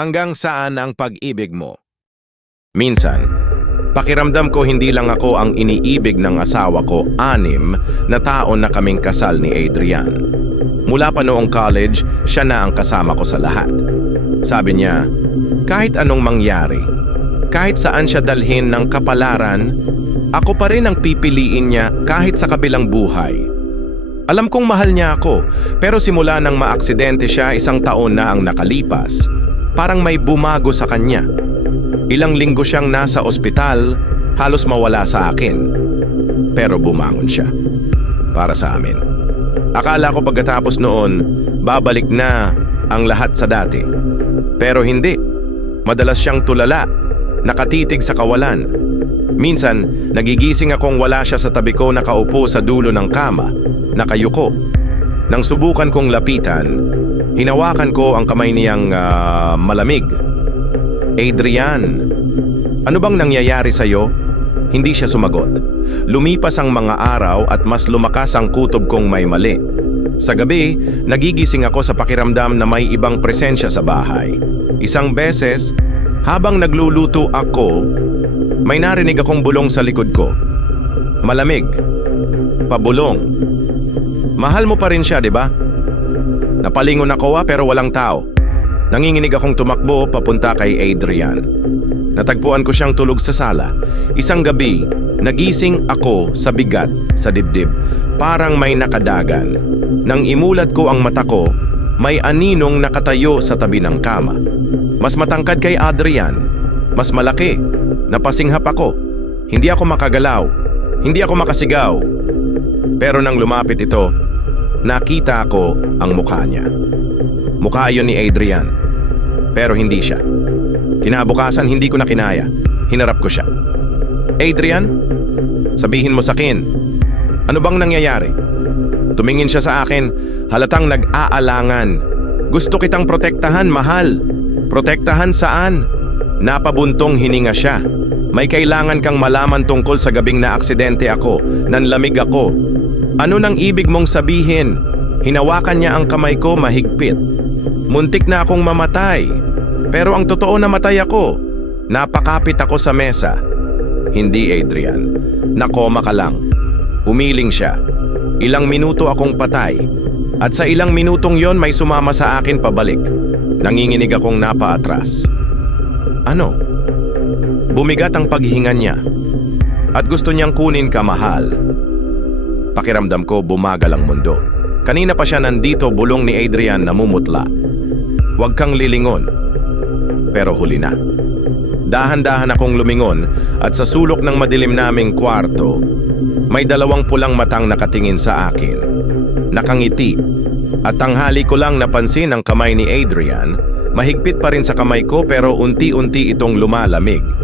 Hanggang saan ang pag-ibig mo? Minsan, pakiramdam ko hindi lang ako ang iniibig ng asawa ko, anim na taon na kaming kasal ni Adrian. Mula pa noong college, siya na ang kasama ko sa lahat. Sabi niya, kahit anong mangyari, kahit saan siya dalhin ng kapalaran, ako pa rin ang pipiliin niya kahit sa kabilang buhay. Alam kong mahal niya ako, pero simula nang maaksidente siya isang taon na ang nakalipas, parang may bumago sa kanya. Ilang linggo siyang nasa ospital, halos mawala sa akin. Pero bumangon siya. Para sa amin. Akala ko pagkatapos noon, babalik na ang lahat sa dati. Pero hindi. Madalas siyang tulala, nakatitig sa kawalan. Minsan, nagigising akong wala siya sa tabi ko nakaupo sa dulo ng kama, nakayuko. Nang subukan kong lapitan, hinawakan ko ang kamay niyang ah, malamig. Adrian, ano bang nangyayari sa'yo? Hindi siya sumagot. Lumipas ang mga araw at mas lumakas ang kutob kong may mali. Sa gabi, nagigising ako sa pakiramdam na may ibang presensya sa bahay. Isang beses, habang nagluluto ako, may narinig akong bulong sa likod ko. Malamig. Pabulong. Mahal mo pa rin siya, di ba? Napalingon ako ah, pero walang tao. Nanginginig akong tumakbo papunta kay Adrian. Natagpuan ko siyang tulog sa sala. Isang gabi, nagising ako sa bigat sa dibdib. Parang may nakadagan. Nang imulat ko ang mata ko, may aninong nakatayo sa tabi ng kama. Mas matangkad kay Adrian. Mas malaki. Napasinghap ako. Hindi ako makagalaw. Hindi ako makasigaw. Pero nang lumapit ito, nakita ko ang mukha niya. Mukha iyon ni Adrian. Pero hindi siya. Kinabukasan hindi ko na kinaya. Hinarap ko siya. Adrian, sabihin mo sa akin, ano bang nangyayari? Tumingin siya sa akin, halatang nag-aalangan. Gusto kitang protektahan, mahal. Protektahan saan? Napabuntong hininga siya. May kailangan kang malaman tungkol sa gabing na aksidente ako, nanlamig ako. Ano nang ibig mong sabihin? Hinawakan niya ang kamay ko mahigpit. Muntik na akong mamatay. Pero ang totoo namatay ako. Napakapit ako sa mesa. Hindi, Adrian. Nakoma ka lang. Umiling siya. Ilang minuto akong patay. At sa ilang minutong yon may sumama sa akin pabalik. Nanginginig akong napaatras. Ano? Bumigat ang paghinga niya. At gusto niyang kunin ka mahal. Pakiramdam ko bumagal ang mundo. Kanina pa siya nandito bulong ni Adrian namumutla. Huwag kang lilingon. Pero huli na. Dahan-dahan akong lumingon at sa sulok ng madilim naming kwarto, may dalawang pulang matang nakatingin sa akin. Nakangiti. At tanghali ko lang napansin ang kamay ni Adrian, mahigpit pa rin sa kamay ko pero unti-unti itong lumalamig.